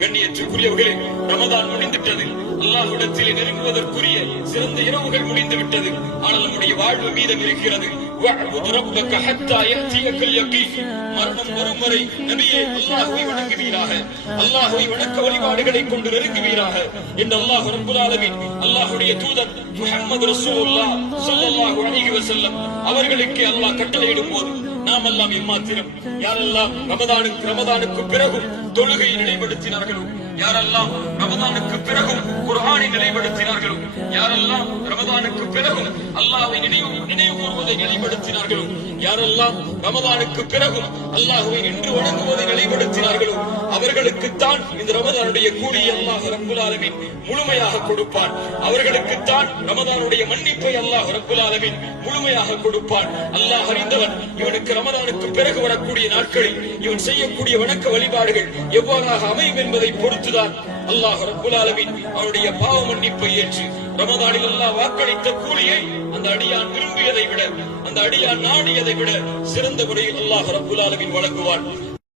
கண்ணியத்திற்குரியவர்களே, ரமதான் முடிந்துவிட்டது. அல்லாஹ்விடத்திலே நெருங்குவதற்குரிய சிறந்த இரவுகள் முடிந்து விட்டது. ஆனால் நம்முடைய வாழ்வு மீதம் இருக்கிறது. மரணம் வரும் வரை நபியே அல்லாஹ்வை வணங்குவீராக, அல்லாஹ்வை வணக்க வழிபாடுகளை கொண்டு நெருங்குவீராக என்று அல்லாஹ் ரப்பல் ஆலமீன் அல்லாஹ்வுடைய தூதர் முஹம்மது ரசூலுல்லாஹ் ஸல்லல்லாஹு அலைஹி வஸல்லம் அவர்களுக்கு அல்லாஹ் கட்டளையிடும் போது நாம் எல்லாம் எம்மாத்திரம் யாரெல்லாம் ரமதானுக்கு பிறகும் தொழுகையை நிலைப்படுத்தினார்களோ, யாரெல்லாம் ரமதானுக்கு பிறகும் குர்ஆனை நிலைப்படுத்தினார்களோ, யாரெல்லாம் ரமதானுக்கு பிறகும் அல்லாஹ்வை நினைவு கூறுவதை நிலைப்படுத்தினார்களோ, யாரெல்லாம் ரமதானுக்கு பிறகும் அல்லாஹ்வை நின்று வணங்குவதை நிலைப்படுத்தினார்களோ, அவர்களுக்குத்தான் இந்த ரமதானுடைய கூலியை அல்லாஹ் ரப்பல் ஆலமீன் முழுமையாக கொடுப்பான். அவர்களுக்குத்தான் ரமதானுடைய மன்னிப்பை அல்லாஹ் ரப்பல் ஆலமீன் முழுமையாக கொடுப்பான். அல்லாஹ் அறிந்தவன். இவனுக்கு ரமதானுக்கு பிறகு வரக்கூடிய நாட்களில் இவன் செய்யக்கூடிய வணக்க வழிபாடுகள் எவ்வாறாக அமையும் என்பதை பொறுத்துதான் அல்லாஹ் ரப்பல் ஆலமீன் அவனுடைய பாவ மன்னிப்பை ஏற்று ரமதானில் அல்லாஹ் வாக்களித்த கூலியை அந்த அடியான் விரும்பியதை விட, அந்த அடியான் நாடியதை விட சிறந்த முறையில் அல்லாஹ் ரப்பல் ஆலமீன் வழங்குவான்.